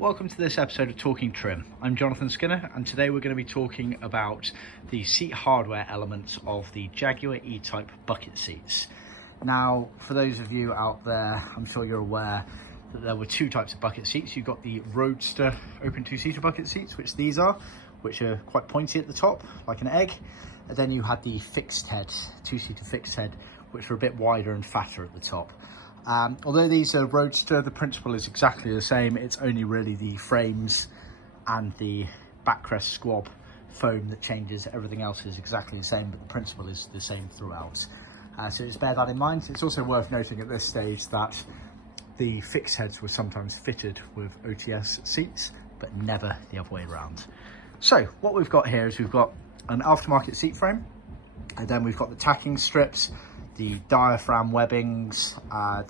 Welcome to this episode of Talking Trim. I'm Jonathan Skinner, and today we're going to be talking about the seat hardware elements of the Jaguar E Type bucket seats. Now, for those of you out there, I'm sure you're aware that there were two types of bucket seats. You've got the Roadster open two-seater bucket seats, which these are, which are quite pointy at the top, like an egg. And then you had the fixed head, two-seater fixed head, which are a bit wider and fatter at the top. Although these are Roadster, the principle is exactly the same. It's only really the frames and the Backrest Squab foam that changes. Everything else is exactly the same, but the principle is the same throughout. So just bear that in mind. It's also worth noting at this stage that the fixed heads were sometimes fitted with OTS seats, but never the other way around. So what we've got here is we've got an aftermarket seat frame, and then we've got the tacking strips, the Diaphragms Webbings,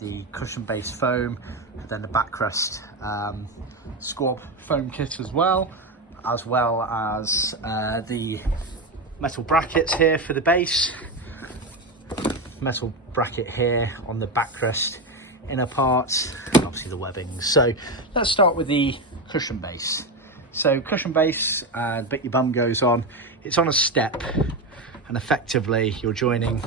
the cushion base foam, and then the Backrest Squab foam kit as well as the metal brackets here for the base, metal bracket here on the Backrest inner parts, and obviously the webbings. So let's start with the cushion base. So cushion base, the bit your bum goes on, it's on a step, and effectively you're joining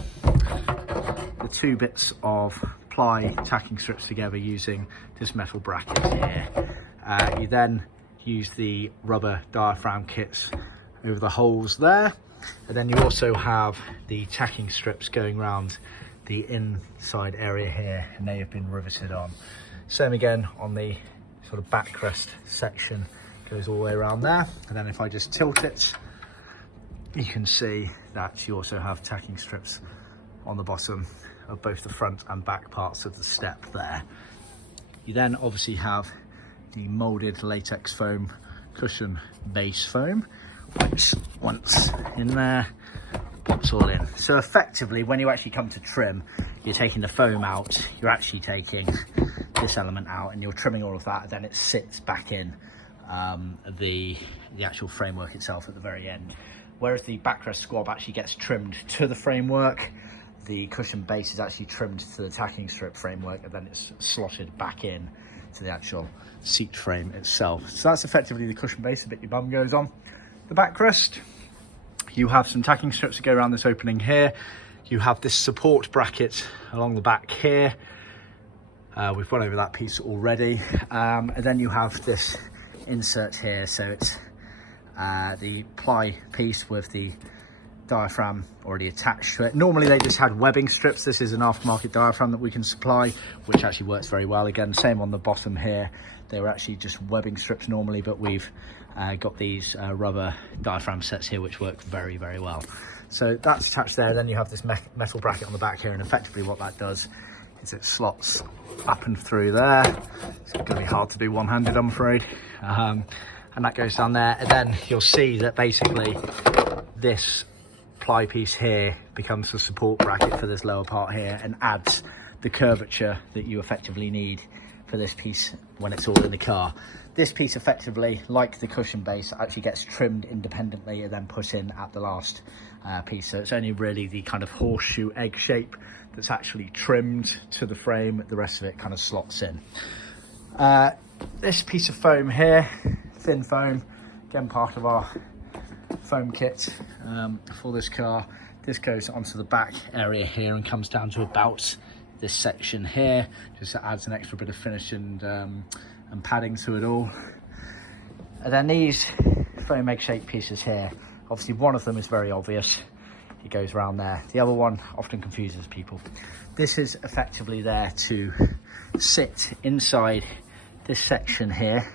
the two bits of ply tacking strips together using this metal bracket here. You then use the rubber diaphragm kits over the holes there, and then you also have the tacking strips going around the inside area here, and they have been riveted on. Same again on the sort of backrest section, goes all the way around there. And then if I just tilt it, you can see that you also have tacking strips on the bottom of both the front and back parts of the step there. You then obviously have the molded latex foam cushion base foam, which once in there pops all in. So effectively when you actually come to trim, you're taking the foam out, you're actually taking this element out, and you're trimming all of that, and then it sits back in the actual framework itself at the very end. Whereas the Backrest Squab actually gets trimmed to the framework, the cushion base is actually trimmed to the tacking strip framework, and then it's slotted back in to the actual seat frame itself. So that's effectively the cushion base, the bit your bum goes on. The backrest, you have some tacking strips that go around this opening here. You have this support bracket along the back here. We've gone over that piece already. And then you have this insert here. So it's the ply piece with the diaphragm already attached to it. Normally they just had webbing strips. This is an aftermarket diaphragm that we can supply, which actually works very well. Again, same on the bottom here. They were actually just webbing strips normally, but we've got these rubber diaphragm sets here, which work very, very well. So that's attached there. Then you have this metal bracket on the back here, and effectively what that does is it slots up and through there. It's going to be hard to do one-handed, I'm afraid. And that goes down there, and then you'll see that basically this ply piece here becomes the support bracket for this lower part here, and adds the curvature that you effectively need for this piece when it's all in the car. This piece effectively, like the cushion base, actually gets trimmed independently and then put in at the last piece. So it's only really the kind of horseshoe egg shape that's actually trimmed to the frame. The rest of it kind of slots in. This piece of foam here, thin foam, again part of our foam kit for this car. This goes onto the back area here and comes down to about this section here. Just adds an extra bit of finish and padding to it all. And then these foam egg shaped pieces here, obviously one of them is very obvious. It goes around there. The other one often confuses people. This is effectively there to sit inside this section here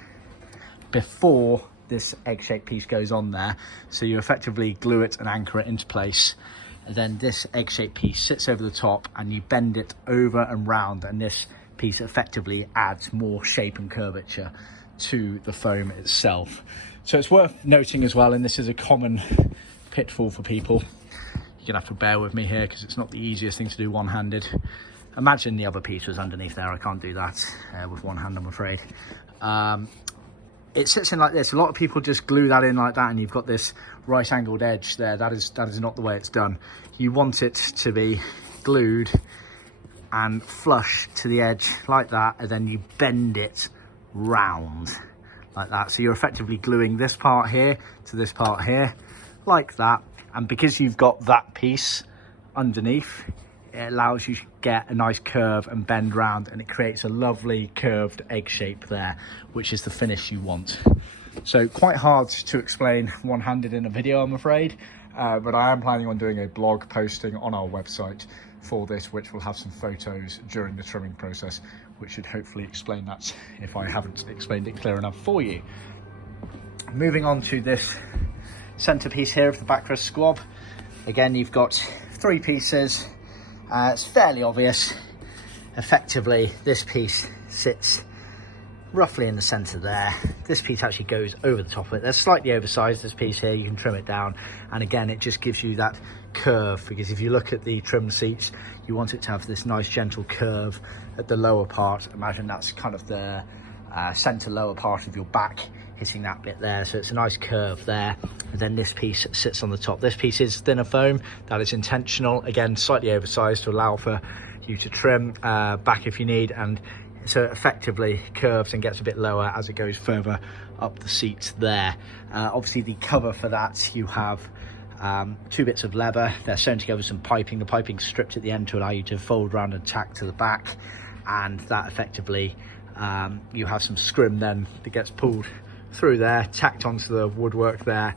before this egg-shaped piece goes on there. So you effectively glue it and anchor it into place, and then this egg-shaped piece sits over the top, and you bend it over and round, and this piece effectively adds more shape and curvature to the foam itself. So it's worth noting as well, and this is a common pitfall for people, you're gonna have to bear with me here because it's not the easiest thing to do one-handed. Imagine the other piece was underneath there. I can't do that with one hand, I'm afraid. It sits in like this. A lot of people just glue that in like that, and you've got this right angled edge there. That is not the way it's done. You want it to be glued and flush to the edge like that, and then you bend it round like that. So you're effectively gluing this part here to this part here, like that. And because you've got that piece underneath, it allows you to get a nice curve and bend round, and it creates a lovely curved egg shape there, which is the finish you want. So quite hard to explain one-handed in a video, I'm afraid, but I am planning on doing a blog posting on our website for this, which will have some photos during the trimming process, which should hopefully explain that if I haven't explained it clear enough for you. Moving on to this centerpiece here of the Backrest Squab. Again, you've got 3 pieces. It's fairly obvious. Effectively, this piece sits roughly in the center there. This piece actually goes over the top of it. They're slightly oversized, this piece here. You can trim it down, and again, it just gives you that curve, because if you look at the trim seats, you want it to have this nice gentle curve at the lower part. Imagine that's kind of the center lower part of your back, hitting that bit there, so it's a nice curve there. And then this piece sits on the top. This piece is thinner foam. That is intentional, again slightly oversized to allow for you to trim back if you need, and so it effectively curves and gets a bit lower as it goes further up the seats there. Obviously the cover for that, you have 2 bits of leather. They're sewn together with some piping. The piping stripped at the end to allow you to fold around and tack to the back, and that effectively you have some scrim then that gets pulled through there, tacked onto the woodwork there,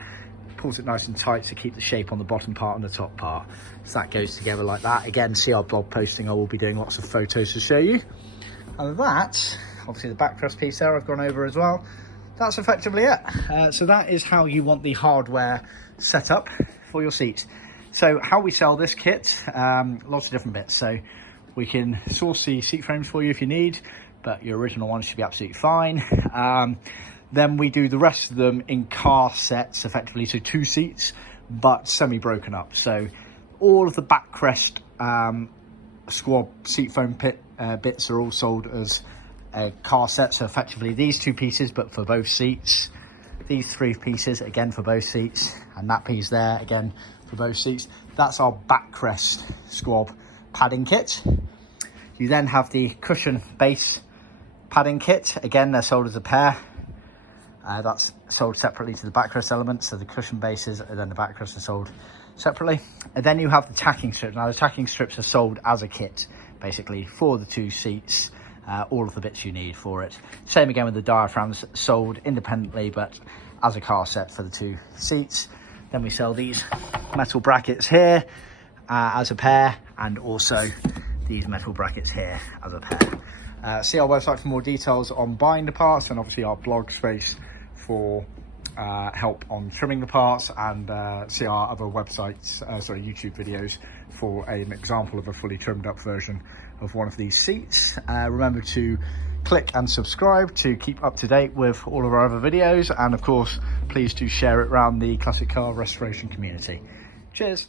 pulls it nice and tight to keep the shape on the bottom part and the top part. So that goes together like that. Again, see our blog posting. I will be doing lots of photos to show you. And that, obviously the backrest piece there I've gone over as well. That's effectively it. So that is how you want the hardware set up for your seat. So how we sell this kit, lots of different bits. So we can source the seat frames for you if you need, but your original one should be absolutely fine. Then we do the rest of them in car sets, effectively, so 2 seats, but semi-broken up. So all of the backrest Squab seat foam bits are all sold as a car set, so effectively these 2 pieces, but for both seats. These 3 pieces, again for both seats, and that piece there, again for both seats. That's our Backrest Squab padding kit. You then have the cushion base padding kit. Again, they're sold as a pair. That's sold separately to the backrest elements, so the cushion bases and then the backrest are sold separately. And then you have the tacking strips. Now the tacking strips are sold as a kit, basically for the 2 seats, all of the bits you need for it. Same again with the diaphragms, sold independently but as a car set for the 2 seats. Then we sell these metal brackets here as a pair, and also these metal brackets here as a pair. See our website for more details on buying the parts, and obviously our blog space for help on trimming the parts, and see our other websites, YouTube videos for an example of a fully trimmed up version of one of these seats. Remember to click and subscribe to keep up to date with all of our other videos, and of course please do share it around the classic car restoration community. Cheers.